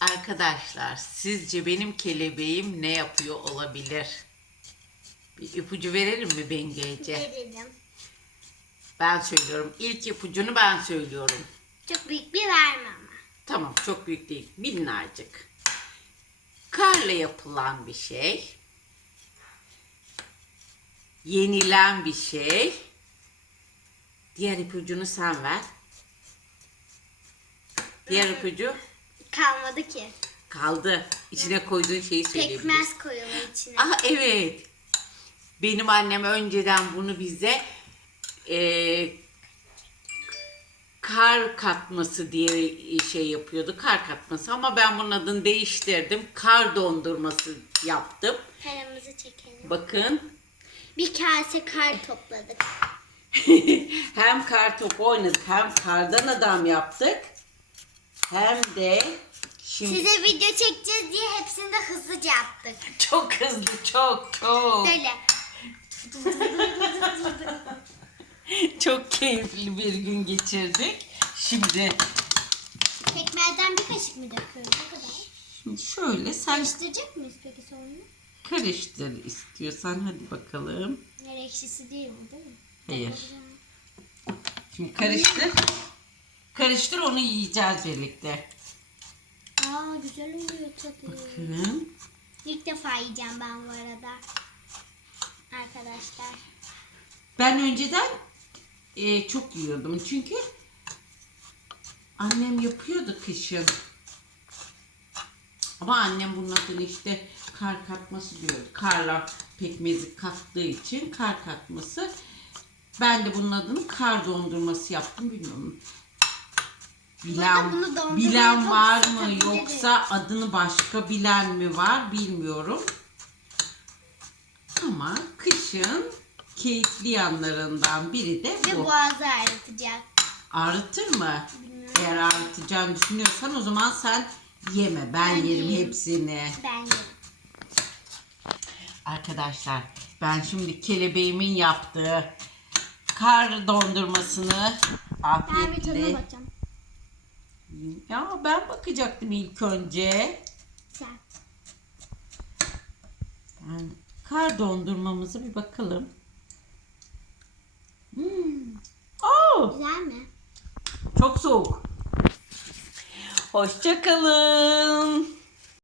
Arkadaşlar sizce benim kelebeğim ne yapıyor olabilir? Bir ipucu verelim mi Bengece? Verelim. Ben söylüyorum. İlk ipucunu ben söylüyorum. Çok büyük bir verme ama. Tamam çok büyük değil. Minnacık. Karla yapılan bir şey. Yenilen bir şey. Diğer ipucunu sen ver. Diğer ipucu Kalmadı ki. kaldı. İçine koyduğun şeyi söyleyebilirsin. Pekmez koyulur içine. Ah evet. Benim annem önceden bunu bize eee, kar katması diye şey yapıyordu. Kar katması ama ben bunun adını değiştirdim. Kar dondurması yaptım. Paramızı çekelim. Bakın. Bir kase kar topladık. hem kar topu oynadık hem kardan adam yaptık. Hem de şimdi Size video çekeceğiz diye hepsini de hızlıca yaptık. çok hızlı çok çok Böyle. çok keyifli bir gün geçirdik. Şimdi Pekmezden bir kaşık mı döküyoruz? Kadar. şöyle sen Karıştıracak mıyız peki sonra? Karıştır istiyorsan hadi bakalım. Yer ekşisi değil bu değil mi? Hayır. Şimdi karıştır. Karıştır onu yiyeceğiz birlikte. Aa güzel oluyor tadı. Bakın. İlk defa yiyeceğim ben bu arada. Arkadaşlar. Ben önceden e, çok yiyordum çünkü annem yapıyordu kışın. Ama annem bunun adını işte kar katması diyordu. Karla pekmezi kattığı için kar katması. Ben de bunun adını kar dondurması yaptım bilmiyorum. Bilen, bunu bilen var mı yoksa adını başka bilen mi var bilmiyorum. Ama kışın keyifli yanlarından biri de Ve bu. boğazı ağrıtacak. Ağrıtır mı? Eğer ağrıtacağını düşünüyorsan o zaman sen yeme. Ben, Ben yerim yiyeyim. hepsini. Ben yerim. Arkadaşlar ben şimdi kelebeğimin yaptığı kar dondurmasını Ben bir tadına afiyetle... bakacağım. Ya ben bakacaktım ilk önce. Güzel. Ben kar dondurmamızı bir bakalım. Hmm. Oh, Güzel mi? çok soğuk. Hoşçakalın.